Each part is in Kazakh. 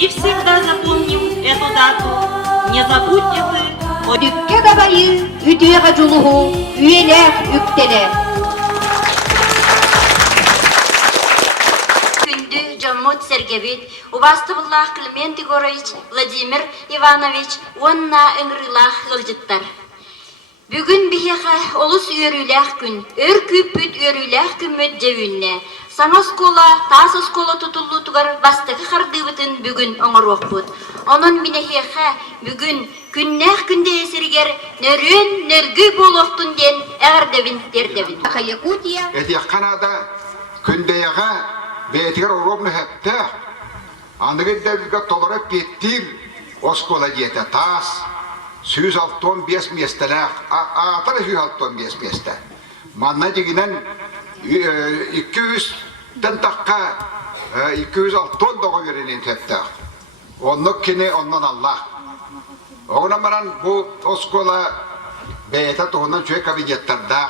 И всегда запомним эту дату. Не забудьте вы. Dükke dabayı, üdüğe culuhu, üyeler ükteler. Күнді Жаммут Сергевит, Убастывыллах Климент Егорович, Владимир Иванович, онна ыңрылах ғылжыттар. Бүгін бихеха олыс өріләх күн, өр күппіт өріләх күммет жевінне. Саңа школа, тасы школа тұтылу тұғар бастығы қардыбытын бүгін оңыруқ бұд. Оның минехеха бүгін күннәх күнде есіргер нөрін нөргі болуқтын ден әғірдевін дердевін. Якутия. Эти Канада Kyundyaya бейтигер уровны хәтті. Анығын дәвізге толырып кеттір школа деді. Тас 165 местеләқ. Атыры 165 месте. Манна дегенен 200-тен таққа 206 доға веренен тәттіқ. Онны кені оннан Аллах. Оғына маран бұл школа бейті тұғынан чөй кабинеттерді.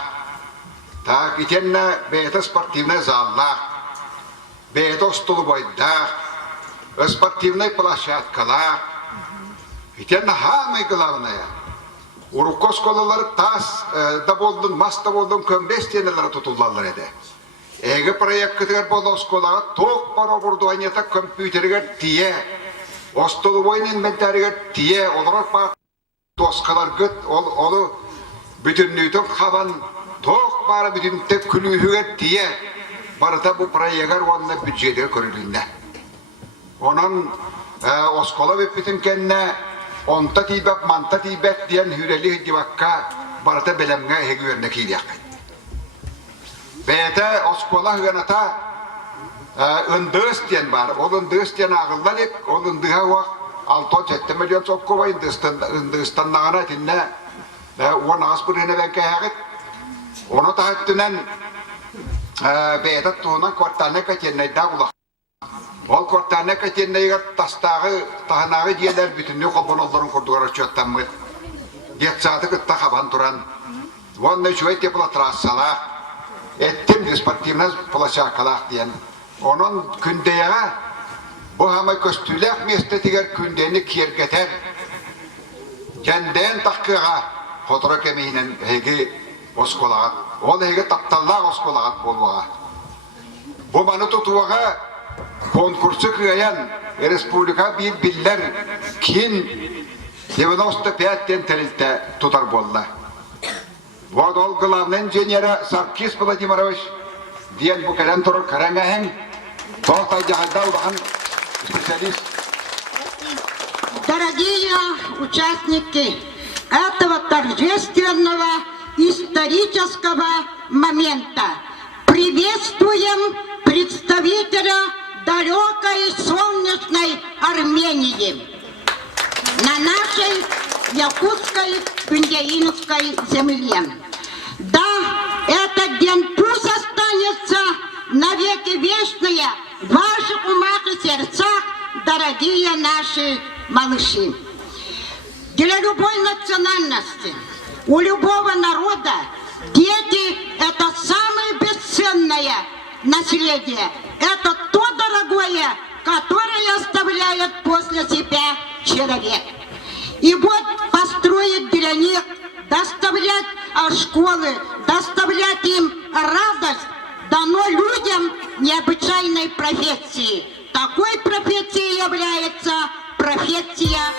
Так, итенна бейті спортивный заллах. Бейті стулы бойдақ. Спортивный площадкалақ. Итенна хамай главная. Урукко школалары тас да болдың, маста болдың көмбес тенелері тұтылалар еді. Эге проекттігер болу школаға тоқ бара бұрдуайнета компьютергер тие. Остылы бойын инвентаригер тие. Олар бақ тоскалар гүт. Олы бүтіннүйдің қабан тоқ бары бүтінтек күлігер тие. Барыта бұл проекттер онына бюджетер көрілінде. Onun oskola bütün kendine onta tibek manta tibek diyen hüreli dibakka barata belemge hegüverne kiyak. Bete oskola hüvenata ındığız diyen var. O ındığız diyen ağıldanik, o ındığa vak 6-7 milyon sokko var ındığıstan nağına tinne. O nağız buraya benke hegit. Onu tahattünen bete tuğunan kvartalne kaçenne dağulak. Ол квартаны кәтеннейгер тастағы тағанағы диелер бүтінне қолбан оларын құрдығар өтчеттамыз. Детсаты күтті қабан тұран. Онны шуай тепіла трассалақ. Әттім спортивный площадкалақ дейін. Оның Kyundyaya бұл хамай көстілек местетігер Kyundyayаны кергетер. Кәнден таққыға қотыры кәмейінен әйгі осколағат. Ол әйгі тапталлақ осколағат болуға. Бұл маны тұтуаға konkursu kıyayan Respublika biller kin 95'ten telilte tutar bolla. Vodol главный инженера Саркис Владимирович diyen bu kelen turur karangahen tohtay jahadda udahan специалист. Дорогие участники этого торжественного исторического момента, приветствуем представителя далекой солнечной Армении на нашей якутской Кюндяинской земле. Да, этот день пусть останется навеки вечные в ваших умах и сердцах, дорогие наши малыши. Для любой национальности, у любого народа дети — это самое бесценное наследие. Это то дорогое, которое оставляет после себя человек. И вот построить для них, доставлять школы, доставлять им радость, дано людям необычайной профессии. Такой профессией является профессия